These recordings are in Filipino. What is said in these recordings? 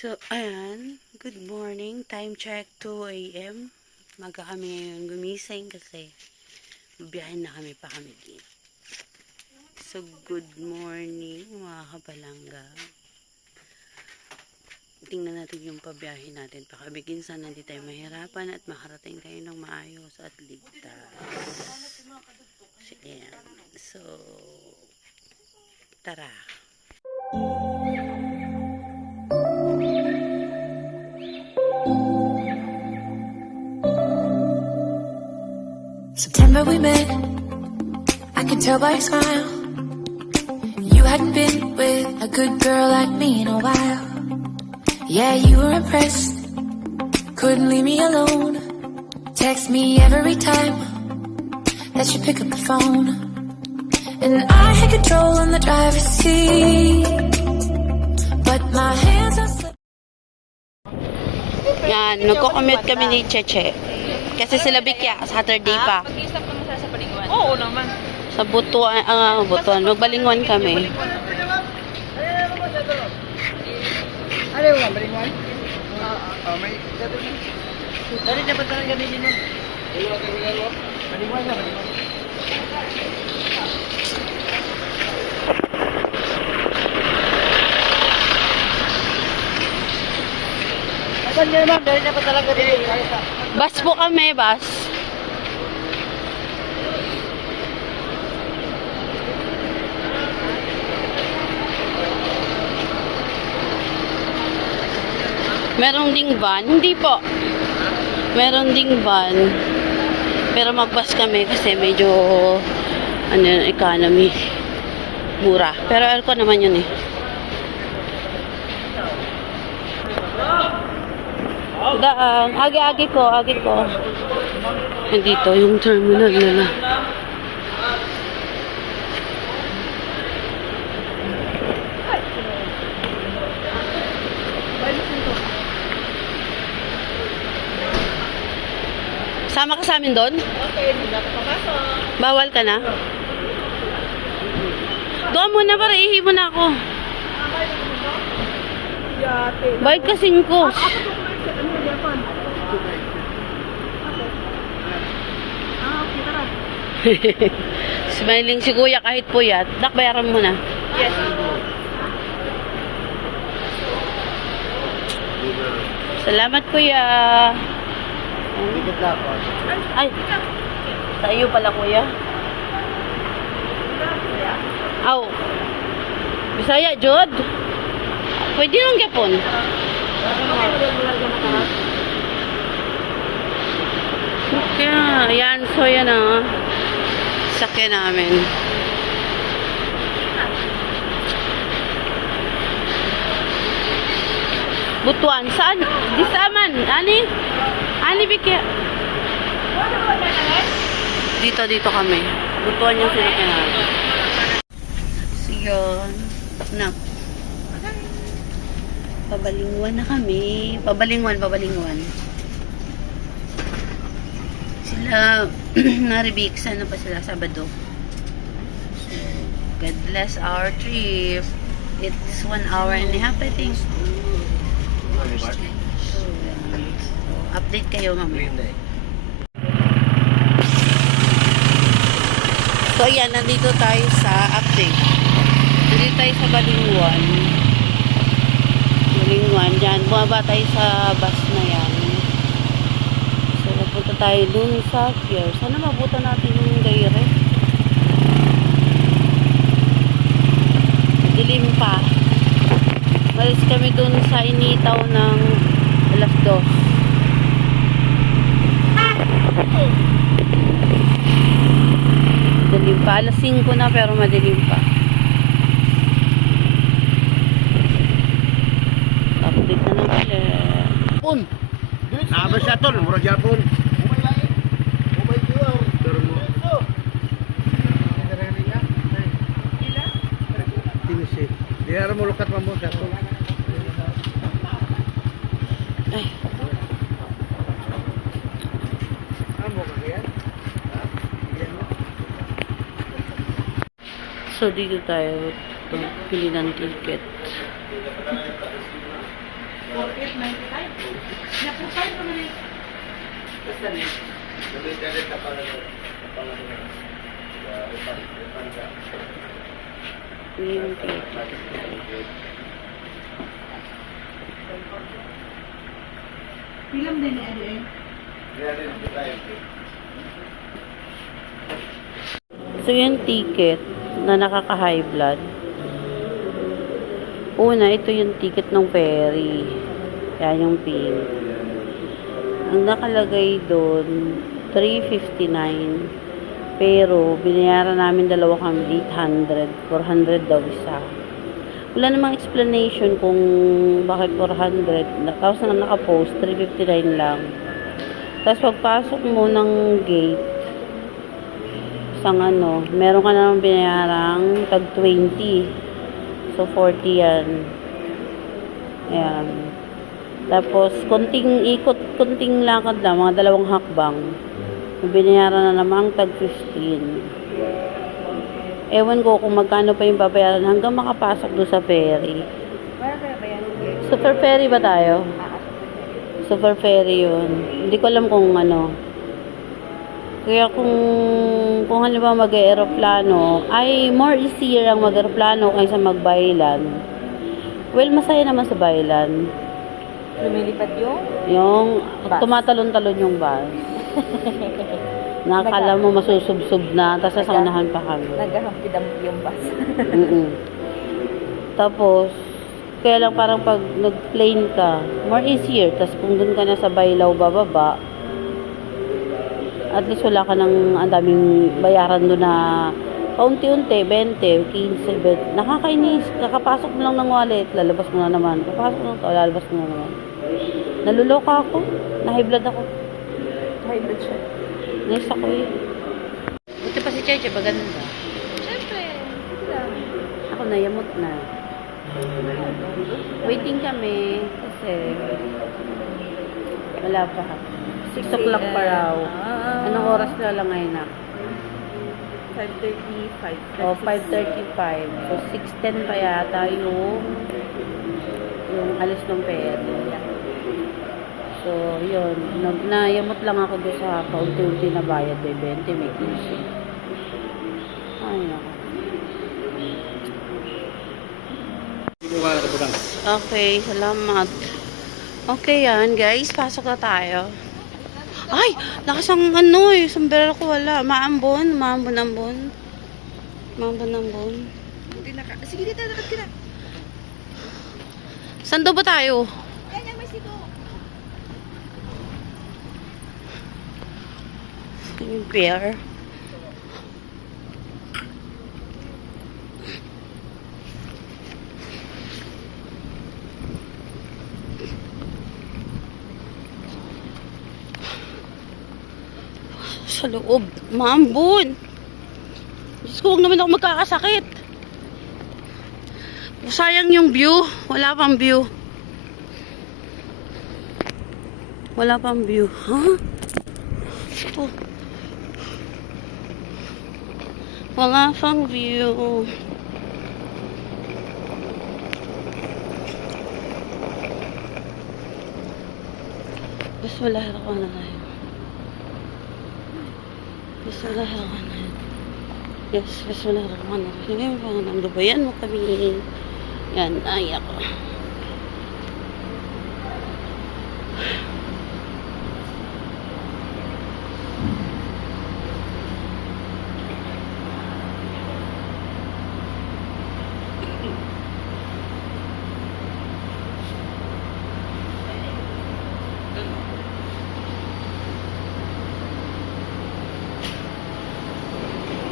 So, ayan. Good morning. Time check 2 a.m. Maga kami ngayon gumising kasi biyahin na kami pa kami din. So, good morning mga kapalangga. Tingnan natin yung pabiyahin natin. Pakabigin sana hindi tayo mahirapan at makarating tayo ng maayos at ligtas. So, ayan. So, tara. September we met, I could tell by your smile. You hadn't been with a good girl like me in a while. Yeah, you were impressed, couldn't leave me alone. Text me every time that you pick up the phone. And I had control on the driver's seat, but my hands are slipping. Yan, nagko-commute kami ni Cheche. Kasi sila Bikya, Saturday pa. Mag-isap naman sila sa Balingwan? Oo naman. Sa Butuan, Butuan. Magbalingwan kami. Ano yung Balingwan? Oo. May dali na ba talaga gamitin mo? Balingwan na, Balingwan. Saan niya naman? Dali na ba talaga din? Bus po kami, bus. Meron ding van? Hindi po. Meron ding van. Pero mag-bus kami kasi medyo economy. Mura. Pero aircon naman yun eh. Daan. Agi ko. Nandito yung terminal nila. Sama ka sa amin doon? Okay, hindi na papasok. Bawal ka na? Doon muna para ihi mo na ako. Bayad ka 5. Smiling si kuya kahit puyat. Dak, bayaran mo na. Yes. Salamat kuya. Ay, sa iyo pala kuya. Aw. Bisaya, Jod. Pwede lang gapon. Kaya, ayan, so yan sakyan namin. Butuan, saan? Di saaman, Ani Bikya. Dito kami. Butuan yung sinakyan namin. So yun. Pabalingwan na kami. Pabalingwan. Sila, naribik, sana pa sila Sabado. So, God bless our trip. It's 1 hour and a half, I think. So, update kayo mamaya. So, ayan, nandito tayo sa update. Nandito tayo sa Balingwan. Diyan. Bumaba tayo sa bus na yan. So, napunta tayo dun sa pier. Sana mabuta natin yung direct. Dilim pa. Malis kami dun sa Initaw ng alas 2. Dilim pa. Alas 5 na pero madilim pa. Update na lang ulit. Pun. Abas siya tol, mura Japon. Dia mo lukat mo sa tol. Ay. Amo ka yan? So, dito tayo pili ng ticket. Yung ticket. Film din ni Adi. So, yung ticket na nakaka-high blood. Una, ito yung ticket ng ferry. Yan yung pink. Ang nakalagay doon, 359. Pero, binayaran namin dalawa kami 800. 400 daw isa. Wala namang explanation kung bakit 400. Tapos na nakapost, 359 lang. Tapos pagpasok mo ng gate, isang ano, meron ka namang binayarang tag 20. So, 40 yan. Ayan. Tapos, konting ikot, konting lakad lang, mga dalawang hakbang. Binayaran na naman tag 15. Ewan ko kung magkano pa yung babayaran hanggang makapasok doon sa ferry. Super ferry ba tayo? Super ferry yun. Hindi ko alam kung ano. Kaya kung halimbawa mag-aeroplano, ay more easier ang mag-aeroplano kaysa mag-baylan. Well, masaya naman sa baylan. Lumilipad Yung bus. tumatalon-talon yung bus. Nakakala mo masusubsob na, tapos sa unahan pa kami. Naghahampi-dampi yung bus. Tapos, kaya lang parang pag nag-plane ka, more easier. Tapos kung dun ka na sa Baylaw bababa, at least wala ka ng ang daming bayaran doon na kaunti-unti, 20, 15, 20. Nakakainis. Kakapasok mo lang ng wallet, lalabas mo na naman. Kakapasok mo lang, lalabas mo na naman. Naluloka ako. Na-high blood ako. High blood siya. Nais ako eh. Buti pa si Cheche, baganda. Siyempre. Ako nayamot na. Waiting kami kasi wala pa. 6 o'clock pa raw. Anong oras na lang ngayon na? 5:35. O, 5:35. So, 6:10 pa yata yung alis ng pera. So, yun. Nayamot lang ako doon sa kaunti-unti na bayad. May 20, may 15. Ay, nako. Okay, salamat. Okay yan, guys. Pasok na tayo. Ay! Lakas ang ano eh. Sombrero ko wala. Maambon. Maambon. Sige, dito, lakad ka na. Saan daw ba tayo? Yan, may siko. Yung bear. Sa loob. Maambon. Diyos ko, huwag naman ako magkakasakit. Sayang yung view. Wala pang view. Wala pang view. Huh? Oh. Wala pang view. Bismillahirrahmanirrahim. Bismillahirrahmanirrahim. Yes, bismillahirrahmanirrahim. Ang gabayan mo kami. Yan, ay ako.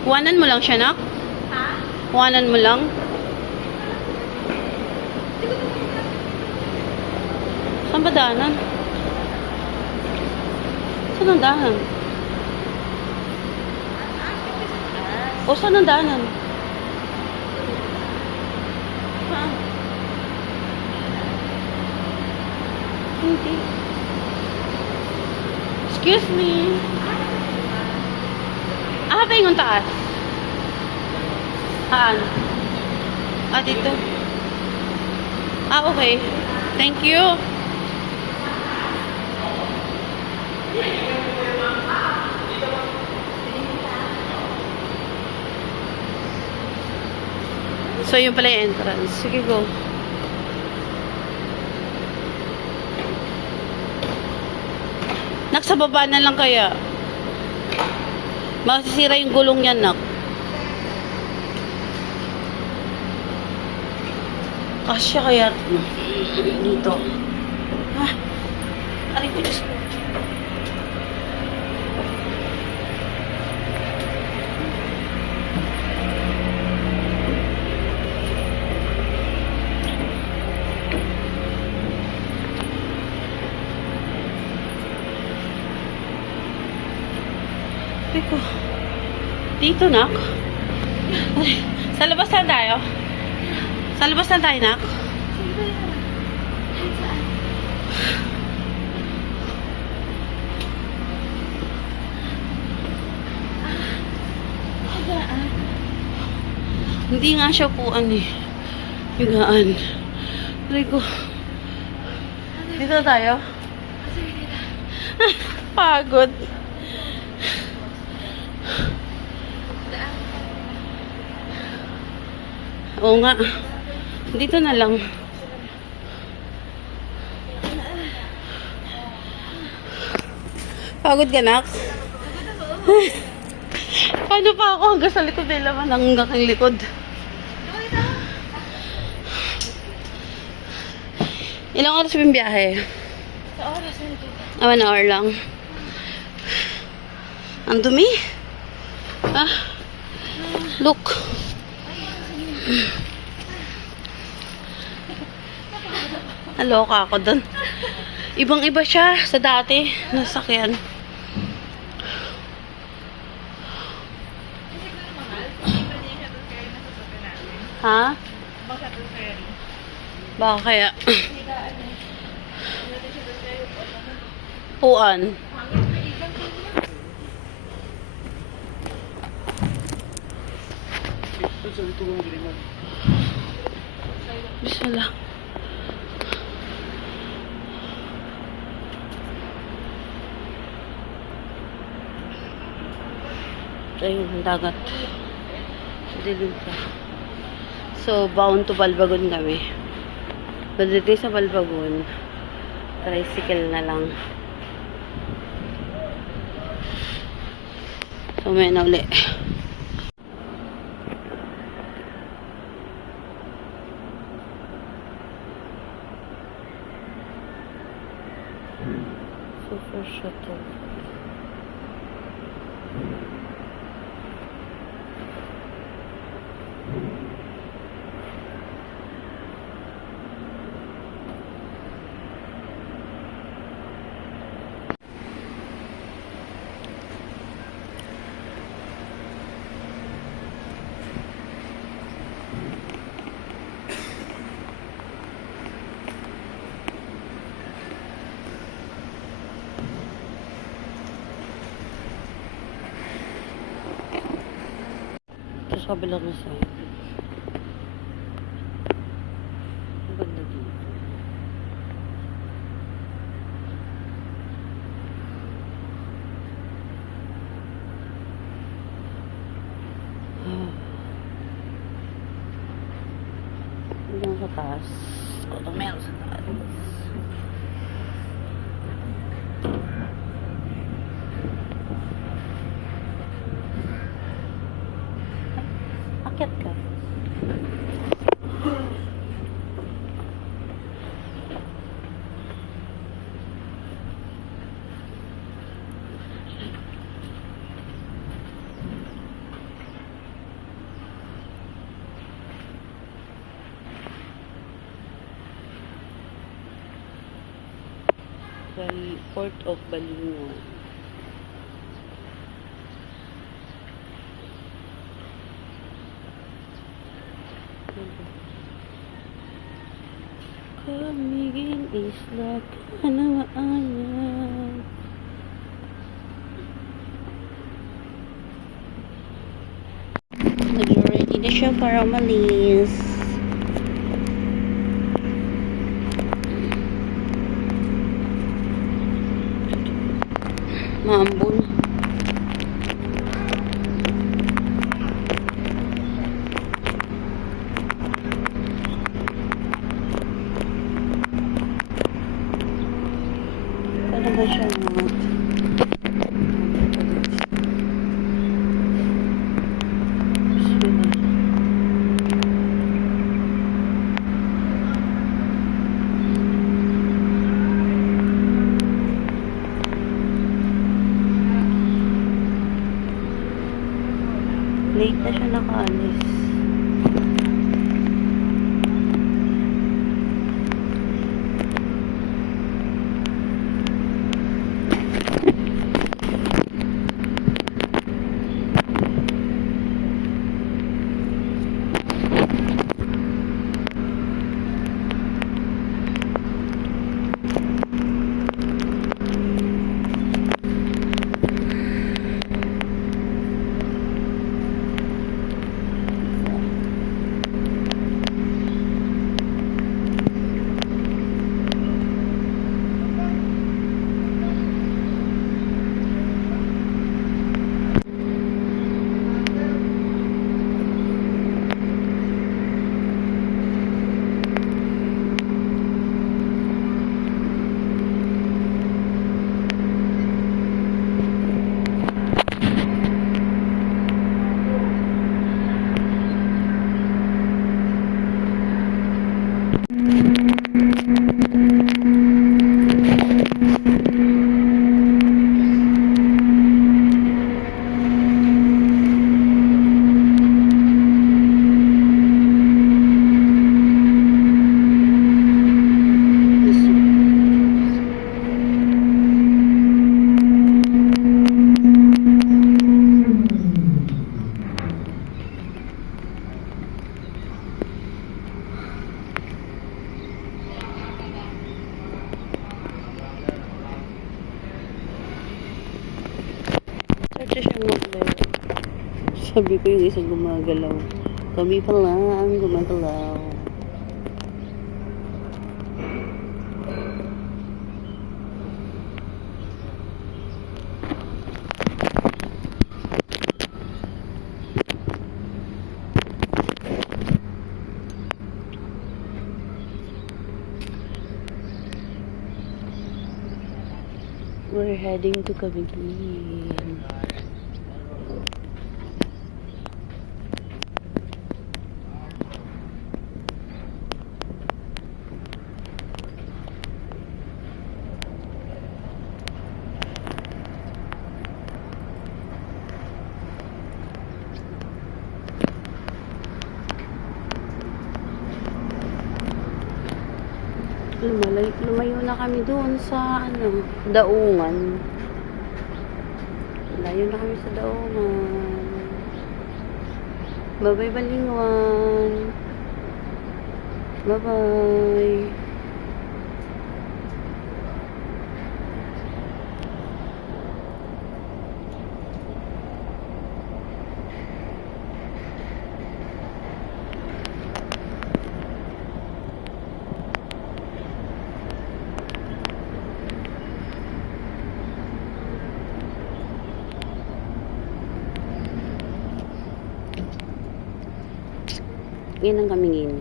Kuhanan mo lang siya, nak? Ha? Kuhanan mo lang? Saan ba daanan? Saan ang daanan? O, saan ang daanan? Ha? Hindi. Excuse me. Ah, ba yung taas? Saan? Ah, dito. Ah, okay. Thank you. So, yun pala yung entrance. Sige, go. Nak, sa baba na lang kaya. Masisira yung gulong yan, nak. Kasya kaya dito. Ah, aray ko, Diyos ko. Aray ko. Dito, nak. Ay, sa labas na tayo. Sa labas na tayo, nak. Hindi nga siya puan eh. Higaan. Aray ko. Dito tayo. Pagod. Oo nga. Dito na lang. Pagod ka, nak? Paano pa ako hanggang sa likod nila man hanggang ang likod? Ilang oras yung biyahe? Sa oras na ito. 1 hour lang. Ang dumi. Ah. Look. Naloka ako dun. Ibang-iba siya sa dati. Nasakyan. Ha? Baka kaya. Puan. Bisa lang. Ayun, ang dagat. Dilim pa. So, bound to Balbagon kami. Pagdating sa Balbagon, tricycle na lang. So, may na uli. Super shuttle. Sa kabilang na side. Ang ganda dito. Hanggang sa taas. O, meron sa taas. Akyat ka. Port of Balino. Kamigin isla ka na maayag. Nag-ready na siya para umalis. Maambon. Ano ba siya? Late na siya nakaalis. Search siya mag-live. Sabi ko yung isang gumagalaw. Kami pala ang gumagalaw. We're heading to Cavite. Lumayo na kami doon sa Daungan. Layo na kami sa Daungan. Bye-bye Balingwan. Bye-bye. Ngayon ang kamingin.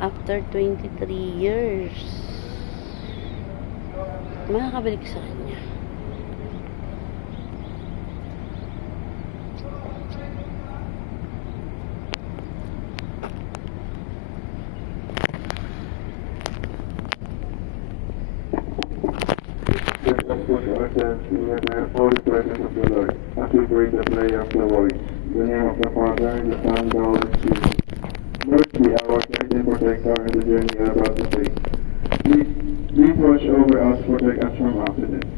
After 23 years, makakabalik sa kanya. Holy presence of the Lord, as we pray the prayer of the voice. In the name of the Father, and the Son, and the Holy Spirit. Lord, be our guide and protector in the journey we are about to take. Please watch over us, protect us from accidents.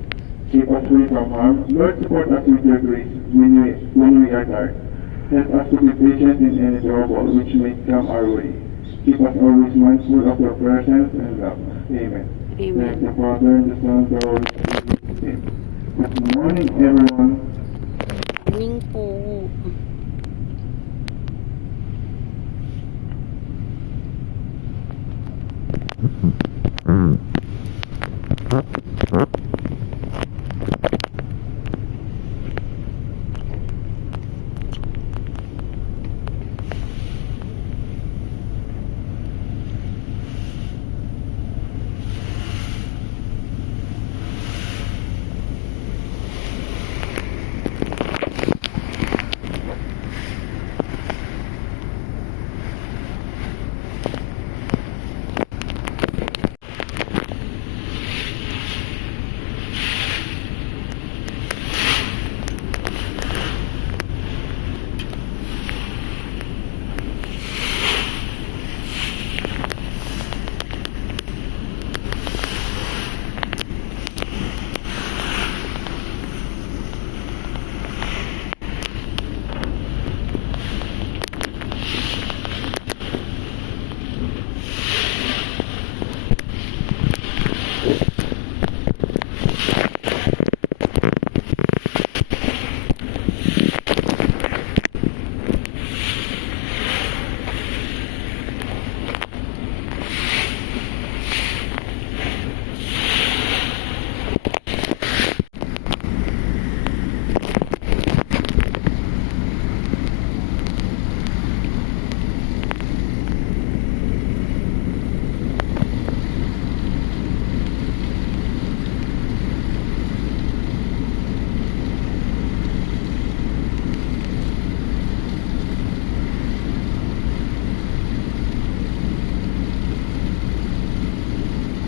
Keep us free from harm. Lord, support us with your grace when we are tired. Help us to be patient in any trouble which may come our way. Keep us always mindful of your presence and love. Amen. Amen. Thank the Father, and the Son, and the Holy Spirit. Amen. Good morning, everyone. Morning po.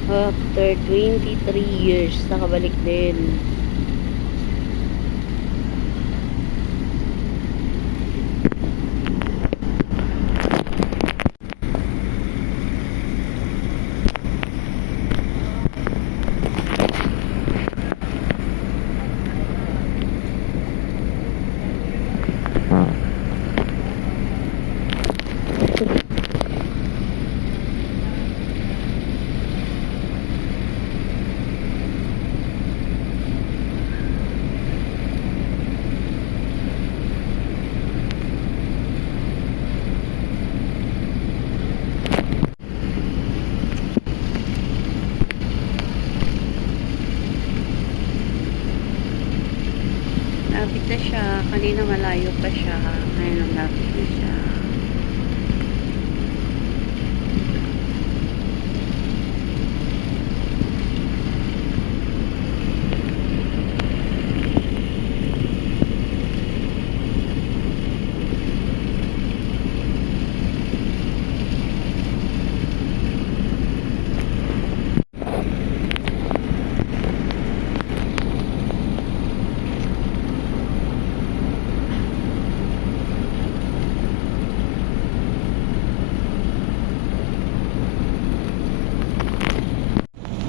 After 23 years, nakabalik din. Lapit na siya. Kanina malayo pa siya. Ngayon lapit na siya.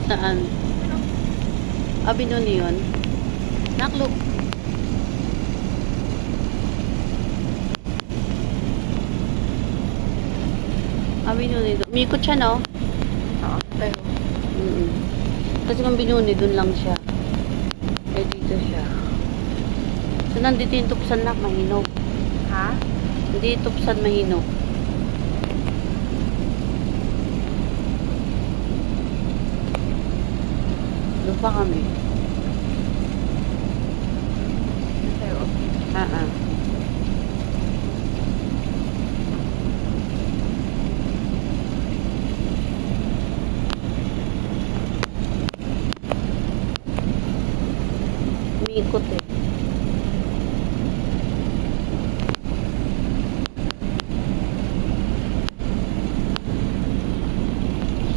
Saan? Abino yun? Naklog. Abino nito. Umikot siya, no? Oo, pero Kasi kung binuni, dun lang siya. Eh, dito siya. So, nandito yung tupsan na, mahinog. ha? Hindi yung tupsan mahinog. Doon pa kami. Pero Umiikot eh.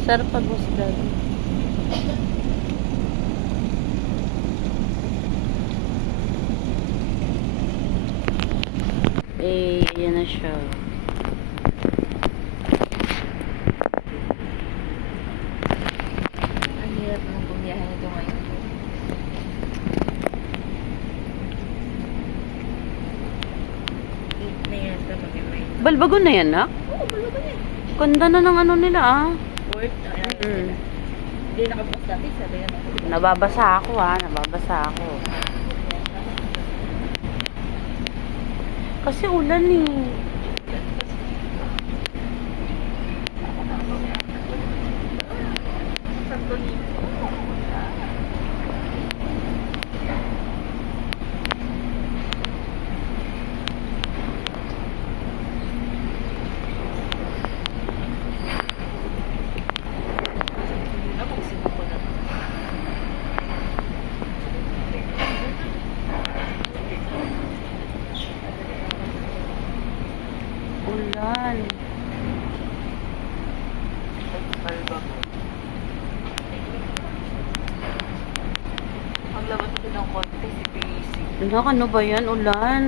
Sarap pag-husgad. Eh, yan na siya. ang hirap nung bumiyahe nito ngayon. Na yan sa pag-ibig. Balbago na yan, ha? Oo, balaga niya. Ganda na ng ano nila, ah. Worth. Hindi nakapost dati. Sabi nga na. Nababasa ako, ha. Nababasa ako. Kasi ulan, eh. Santo Niño. Ako gusto ko na. Ulan. Ang labas ito ng konti si Casey. Anak, ano ba yan? Ulan.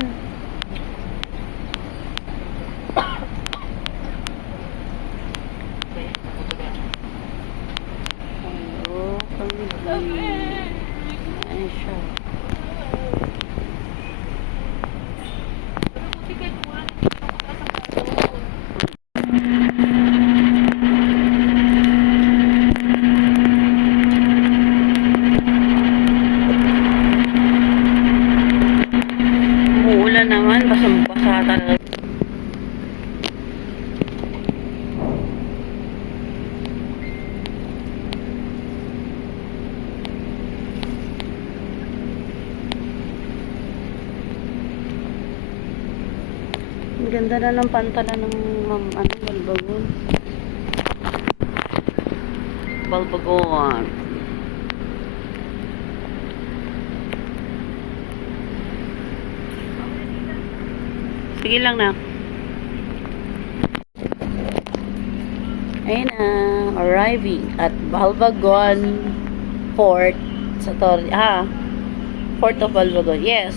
Oh, kami. Ayan siya. Umuulan naman. Basang-basa talaga. Ang ganda na ng pantalan ng Balbagon. Balbagon. Sige lang na. Ayun na. arriving at Balbagon Port sa Port of Balbagon. Yes.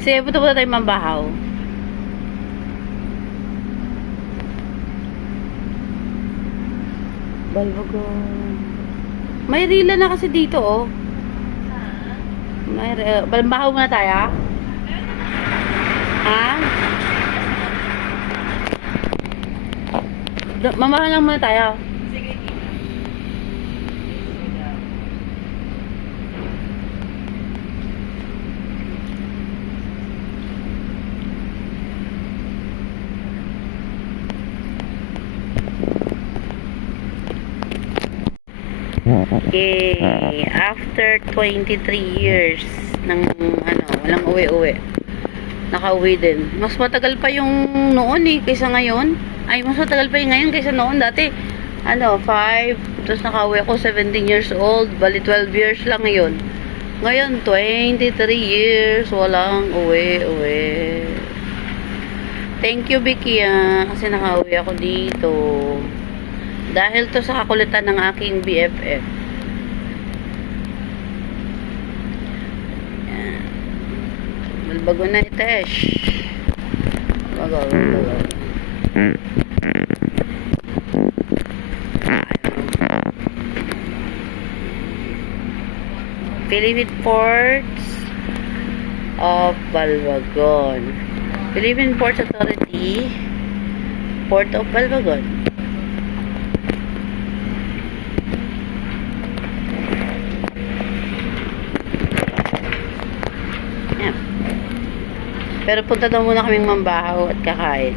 Sige, punta tayo Mambahaw. Balbagon. May rila na kasi dito, oh. Mambahaw muna tayo, ha? Mambahaw lang muna tayo. Okay, after 23 years ng walang uwi-uwi. Nakauwi din. Mas matagal pa yung noon kaysa ngayon. Ay, mas matagal pa yung ngayon kaysa noon. Dati, 5, tapos nakauwi ako 17 years old. Bali 12 years lang ngayon. Ngayon, 23 years, walang uwi-uwi. Thank you, Vicky, kasi nakauwi ako dito. Dahil to sa kakulitan ng aking BFF. Yan. Balbago na itesh. Bago. Philippine Ports of Balbagon. Philippine Ports Authority, Port of Balbagon. Pero punta daw muna kaming Mambahaw at kakain.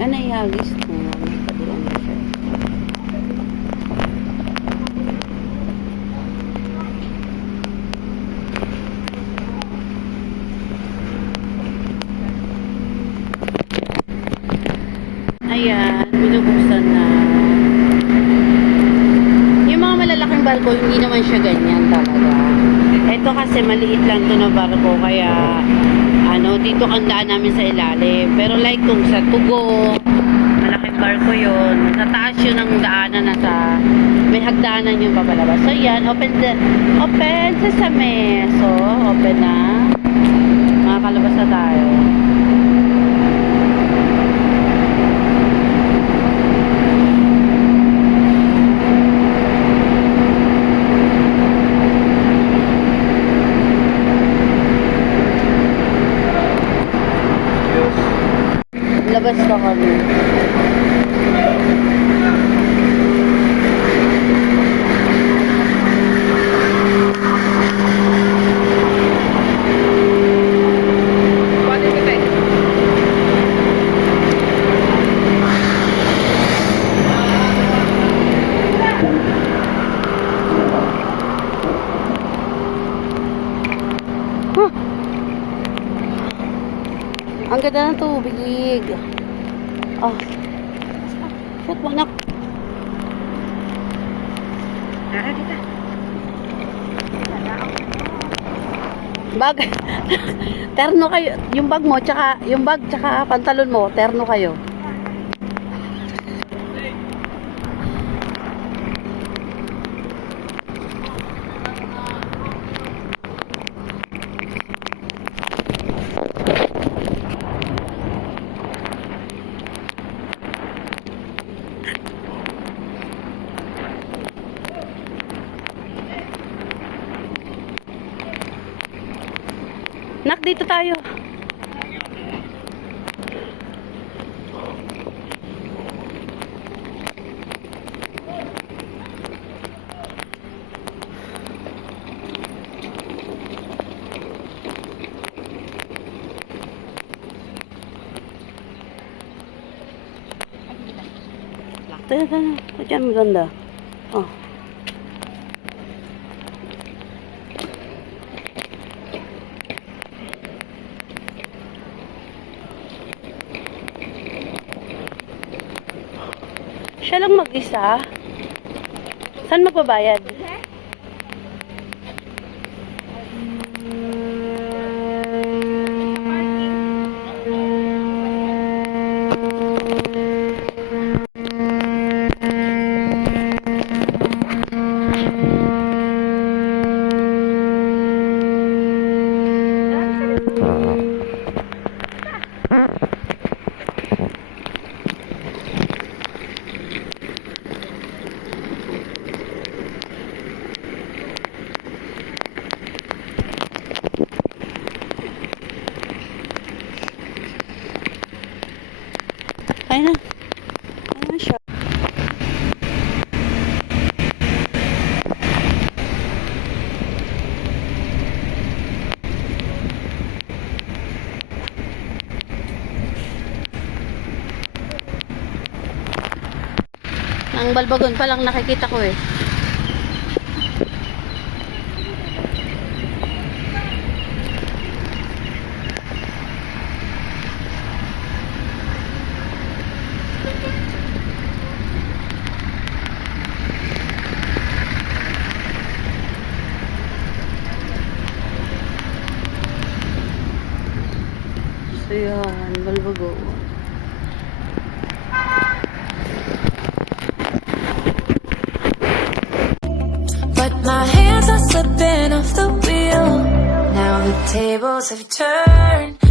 Ano ihagis ko na patulang na siya. Ayan, binubuksan na. Yung mga malalaking barko, hindi naman siya ganyan talaga. Ito kasi maliit lang to na barko, kaya dito ang daan namin sa ilalim. Pero like kung sa Tugo, malaking barko yun, sa taas yun ang daanan may hagdanan yung papalabas. So yan, open sesame. So, open na. Makakalabas na tayo. Labas na kami. Ang ganda ng tubig. Oh. Shit, manak. Bag. Terno kayo. Yung bag mo, tsaka pantalon mo, terno kayo. Nak, dito tayo. Ito. O, dyan maganda. Oh. Siya lang mag-isa. Saan magbabayad? Kaya na. Kaya na siya. Ang balbagon pa lang nakikita ko eh. So yan, balbago. But my hands are slipping off the wheel. Now the tables have turned.